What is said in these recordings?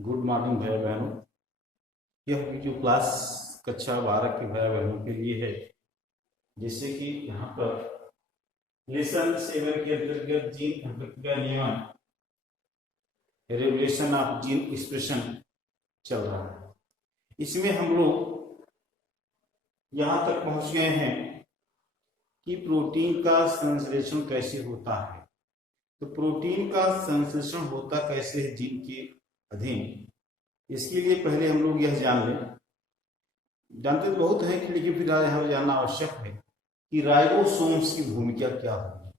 Good morning भाई बहनों। यह वीडियो क्लास कक्षा 12 के भाई बहनों के लिए है। जैसे कि यहाँ पर लेसन 7 के अंतर्गत जीन प्रक्रिया नियमन रेगुलेशन ऑफ जीन एक्सप्रेशन चल रहा है। इसमें हम लोग यहाँ तक पहुंच गए हैं कि प्रोटीन का संश्लेषण कैसे होता है। तो प्रोटीन का संश्लेषण होता कैसे है जीन के अधीन, इसके लिए पहले हम लोग यह जान लें। जानते तो बहुत है कि लेकिन फिर यहाँ जानना आवश्यक है कि राइबोसोम्स की भूमिका क्या होगी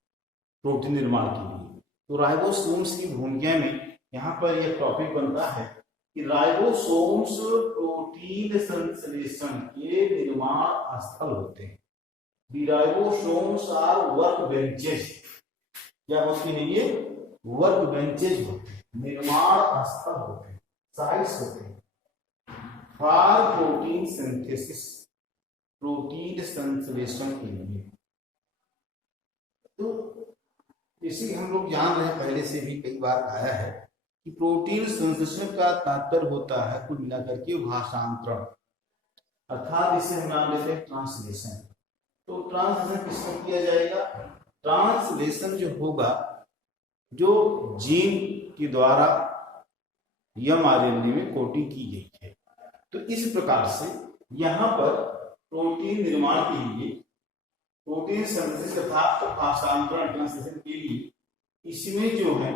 प्रोटीन निर्माण के लिए। तो राइबोसोम्स की भूमिका में यहाँ पर यह टॉपिक बनता है कि राइबोसोम्स प्रोटीन संश्लेषण के निर्माण स्थल होते हैं। दी राइबोसोम्स आर वर्क बेंचेस। क्या होती है ये? वर्क बेंचेस होते हैं, निर्माण स्थल होते हैं, साइट्स होते हैं फॉर प्रोटीन सिंथेसिस, प्रोटीन संश्लेषण के लिए। तो इसी हम लोग जान रहे हैं, पहले से भी कई बार आया है कि प्रोटीन संश्लेषण का तात्पर्य होता है कुल मिलाकर के भाषांतरण, अर्थात इसे हम नाम लेते हैं ट्रांसलेशन। तो ट्रांसलेशन किसका किया जाएगा? ट्रांसलेशन जो होगा, जो जीन के द्वारा mRNA में कोटिंग की गई है। तो इस प्रकार से यहाँ पर प्रोटीन निर्माण के लिए, प्रोटीन संश्लेषण तथा भाषांतरण ट्रांसलेशन के लिए इसमें जो है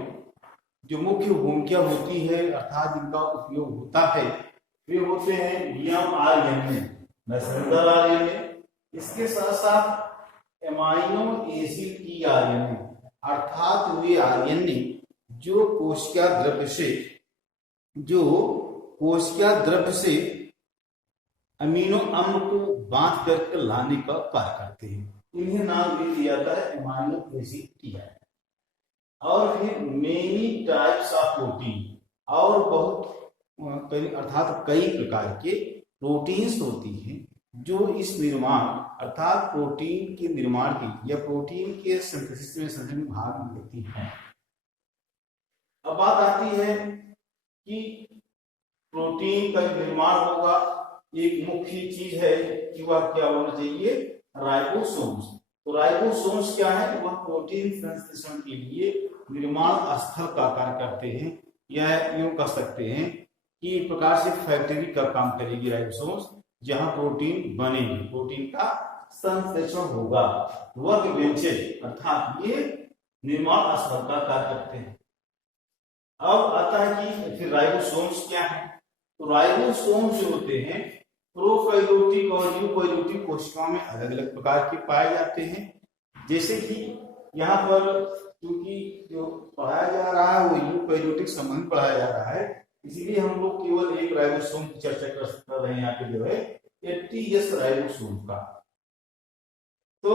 जो मुख्य भूमिका होती है, अर्थात जिनका उपयोग होता है, वे होते हैं mRNA, मैसेंजर आरएनए। इसके साथ साथ एमाइनो एसिड की आरएनए, अर्थात वे आरएनए जो कोशिका द्रव्य से अमीनो अम्ल को बांध करके लाने का कार्य करते हैं। इन्हें नाम भी दिया जाता है एमाइनो एसिड की आरएनए। और फिर मेनी टाइप्स ऑफ प्रोटीन, और बहुत अर्थात कई प्रकार के प्रोटीन्स होती हैं जो इस निर्माण अर्थात प्रोटीन के निर्माण के या प्रोटीन के सिंथेसिस में भाग लेती हैं। अब बात आती है कि प्रोटीन का निर्माण होगा, एक मुख्य चीज है कि वह क्या होना चाहिए? राइबोसोम्स। तो राइबोसोम्स क्या है? वह प्रोटीन संश्लेषण के लिए निर्माण स्थल का कार्य करते हैं, या यूं कह सकते हैं कि एक प्रकार से फैक्ट्री का काम करेगी राइबोसोम्स, जहां प्रोटीन बनेगी, प्रोटीन का संश्लेषण होगा। वर्क बेंचेस अर्थात ये निर्माण स्थल का कार्य करते हैं। अब आता है कि फिर राइबोसोम्स क्या है? तो राइबोसोम्स जो होते हैं प्रोकैरियोटिक और यूकैरियोटिक कोशिकाओं में अलग अलग प्रकार के पाए जाते हैं। जैसे कि यहाँ पर क्योंकि जो पढ़ाया जा रहा है वो यूकैरियोटिक संबंध पढ़ाया जा रहा है, इसीलिए हम लोग केवल एक राइबोसोम की चर्चा कर रहे हैं यहाँ पे, जो है 80S राइबोसोम का। तो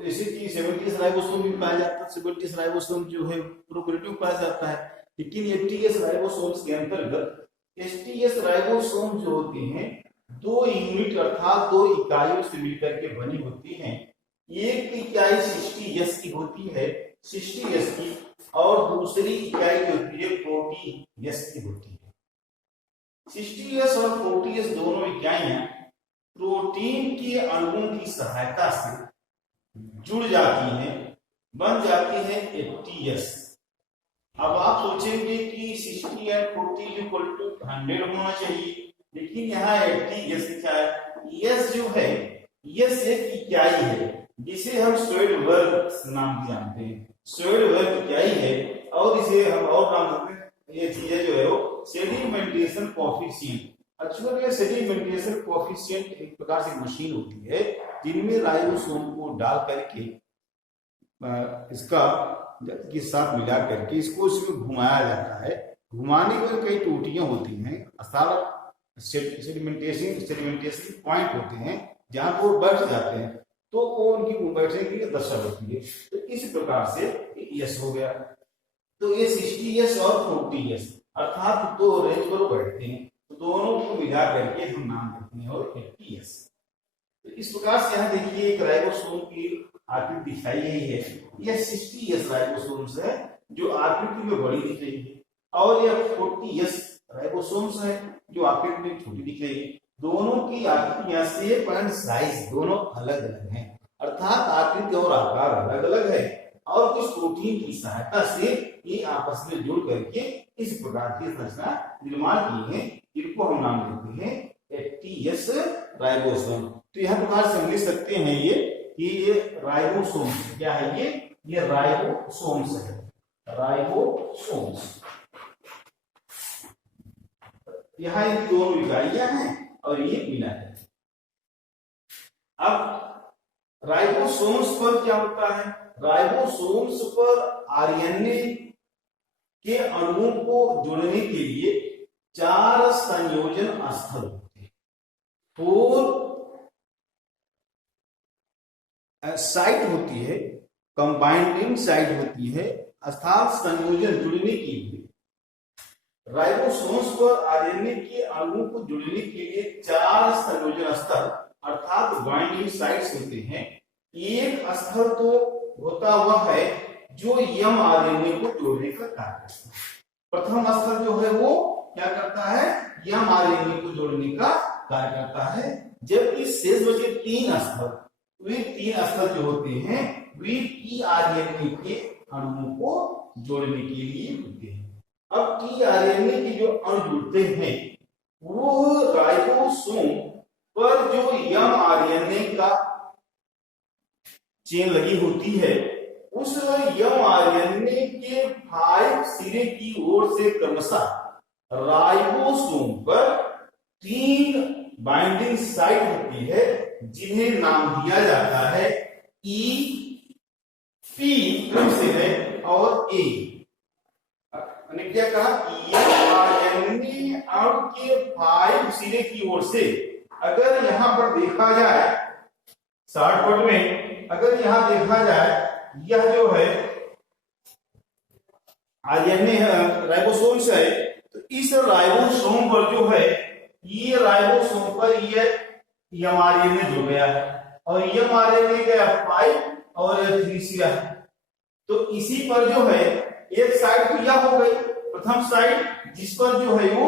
जैसे कि 70S राइबोसोम भी पाया जाता है, 70S राइबोसोम जो है प्रोकैरियोटिक पाया जाता है, लेकिन 80S राइबोसोम्स के अंतर्गत 80S राइबोसोम जो होती हैं 2 यूनिट अर्थात 2 इकाइयों से मिलकर के बनी होती हैं। एक इकाई 60S की होती है, 60S की, और दूसरी इकाई जो होती है 40S की होती है। 60S और 40S दोनों इकाइयां प्रोटीन के अणुओं की सहायता से जुड़ जाती हैं, बन जाती है 80S। अब आप सोचेंगे कि 60 और 40 इक्वल टू 100 होना चाहिए, लेकिन यहाँ 80S क्या है? S जो है, S एक इकाई है जिसे हम स्वेडबर्ग नाम जानते हैं, स्वेडबर्ग इकाई है, और इसे हम और नाम देते हैं, ये चीजें जो है वो sedimentation coefficient. Actually sedimentation coefficient एक प्रकार से मशीन होती है जिनमें राइबोसोम को डाल करके इसका के साथ मिला करके इसको इसमें घुमाया जाता है। घुमाने में कई त्रुटियां होती हैं, सेडिमेंटेशन पॉइंट होते हैं जहां वो बैठ जाते हैं, तो वो उनकी बैठने की दशा होती है। तो इस प्रकार से यस हो गया। तो ये 60S और 40S अर्थात 2 रेंज पर बैठते हैं, तो दोनों को मिला करके हम नाम देते हैं और 80S। तो इस प्रकार से यहाँ देखिए एक राइबोसोम की आकृति दिखाई गई है। यह 60S राइबोसोम्स है जो आकृति में बड़ी दिख रही है, और यह 40S राइबोसोम्स है जो आकृति में छोटी दिख रही है। दोनों की आकृतियां शेप एंड साइज दोनों अलग अलग हैं, अर्थात आकृति और आकार अलग अलग है और कुछ प्रोटीन की सहायता से ये आपस में जुड़ करके इस प्रकार की संरचना निर्माण की है, जिनको हम नाम देते हैं एटीएस राइबोसोम। तो यह प्रकार समझ सकते हैं ये कि ये राइबोसोम्स क्या है, ये राइबोसोम्स है, राइबोसोम्स। यहाँ ये दोनों इकाइयां हैं और ये मिला है। अब राइबोसोम्स पर क्या होता है, राइबोसोम्स पर आरएनए के अणुओं को जोड़ने के लिए 4 संयोजन स्थल होते हैं, 4 साइट होती है, कंबाइंडिंग साइट होती है, अर्थात संयोजन जुड़ने के लिए। राइबोसोम्स पर आरएनए के अणुओं को जोड़ने के लिए 4 संयोजन स्थल अर्थात बाइंडिंग साइट्स होते हैं। एक स्थल तो होता हुआ है जो एमआरएनए को जोड़ने का कार्य करता है। प्रथम स्थल जो है वो क्या करता है, एमआरएनए को जोड़ने का कार्य करता है, जबकि शेष बचे 3 स्थल, वे 3 स्थल जो होते हैं वे टीआरएनए के अणुओं को जोड़ने के लिए होते हैं। अब टीआरएनए के जो अणु जुड़ते हैं वो राइबोसोम पर जो एमआरएनए का चेन लगी होती है उस एमआरएनए के 5 सिरे की ओर से क्रमशः राइबोसोम पर 3 बाइंडिंग साइट होती है, जिन्हें नाम दिया जाता है ई, पी क्रम से है और ए। मैंने क्या कहा, एमआरएनए अणु के 5 सिरे की ओर से, अगर यहां पर देखा जाए शॉर्टकट में, अगर यहां देखा जाए यह जो है आरएनए राइबोसोम्स है, तो इस राइबोसोम पर जो है ये राइबोसोम पर ये एमआरएनए जुड़ गया है और एमआरएनए गया 5 और 3 सिरा, तो इसी पर जो है एक साइड तो यह हो गई प्रथम साइड, जिस पर जो है वो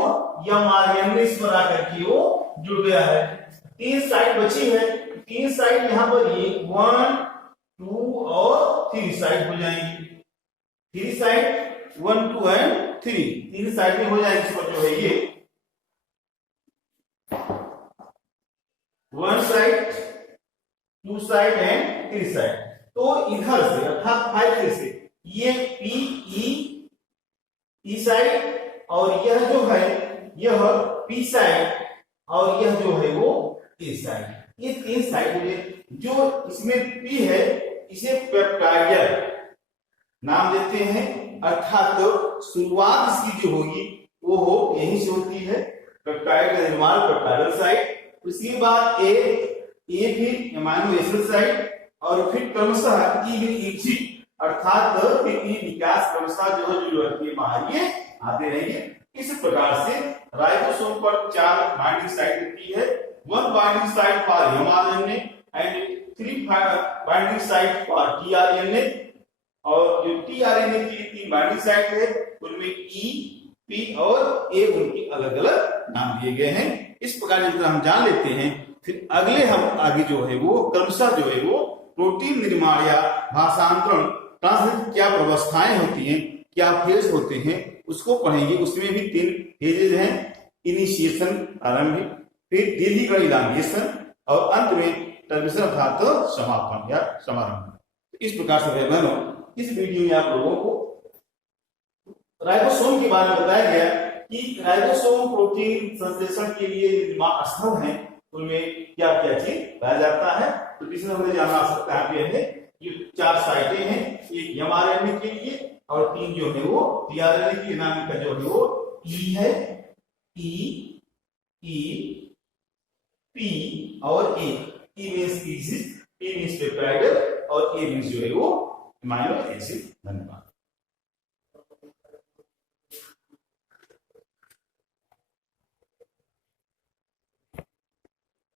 एमआरएनए इस पर आकर के वो जुड़ गया है। 3 साइड बची है, 3 साइड यहाँ पर ये 1, 2 और 3 साइड हो जाएंगी। 3 साइड 1, 2 एंड 3 साइड में हो जाएगी। इस पर जो है ये 1 साइड, 2 साइड एंड 3 साइड। तो इधर से अर्थात 5 से ये ई साइड और यह जो है यह पी साइड और यह जो है वो ए साइड, ये 3 साइड हुए। जो इसमें पी है इसे पेप्टाइड नाम देते हैं, अर्थात तो शुरुआत इसकी जो होगी वो हो यहीं से होती है, पेप्टाइड का निर्माण पेप्टाइडल साइड, उसके बाद ए फिर एमाइनो एसिड साइड और फिर क्रमशः ई अर्थात विकास क्रमशः जो है बाहर ये आते रहेंगे। इस प्रकार से राइबोसोम पर 4 बाइंडिंग साइट होती है, 1 binding site for mRNA and 3 binding site for tRNA, और जो टीआरएनए की 3 बाइंडिंग साइट है उनमें ई, पी और ए उनके अलग अलग नाम दिए गए हैं। इस प्रकार जितना हम जान लेते हैं, फिर अगले हम आगे जो है वो क्रमशः जो है वो प्रोटीन निर्माण या भाषांतरण ट्रांसलेशन क्या व्यवस्थाएं होती हैं, क्या फेज होते हैं, उसको पढ़ेंगे। उसमें भी 3 फेजेज हैं, इनिशिएशन प्रारंभिक, फिर दीर्घिकरण इलांगेशन और अंत में टर्मिनेशन अर्थात समापन या समारंभ। इस प्रकार से भाई बहनों इस वीडियो में आप लोगों को राइबोसोम के बारे में बताया गया कि राइबोसोम प्रोटीन संश्लेषण के लिए निर्माण स्थल है, उनमें क्या क्या चीज पाया जाता है। तो तीसरा हमने जाना सकता है ये 4 साइटें हैं, एक एमआरएनए के लिए और 3 जो है वो टीआरएनए के नाम का जो है वो ई है, ई, पी और ए। ई मींस पी मींस पेप्टाइड और ए मींस जो है वो एमाइनो एसिड। धन्यवाद।